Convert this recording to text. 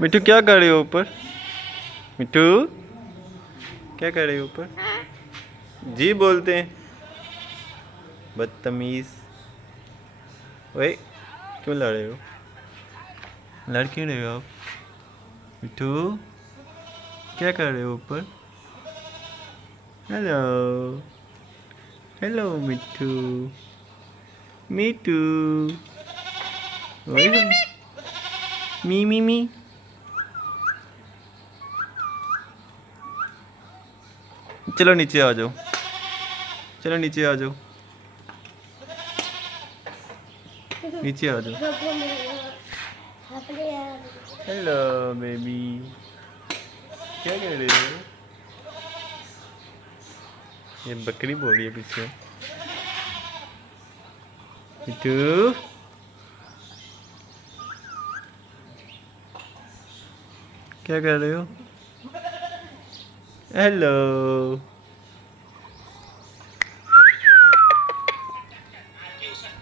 मिठू क्या कर रहे हो ऊपर? मिठू क्या कर रहे हो ऊपर? जी बोलते हैं, बदतमीज। ओए, क्यों लड़ रहे हो? लड़ क्यों रहे हो आप? मिठू क्या कर रहे हो ऊपर? हेलो, हेलो मिठू, मिठू। ओए मी। चलो नीचे आ जाओ, चलो नीचे आ जाओ, नीचे आ जाओ। हेलो बेबी, क्या कर रहे हो? ये बकरी बोल रही है पीछे। मिठू क्या कर रहे हो? हेलो।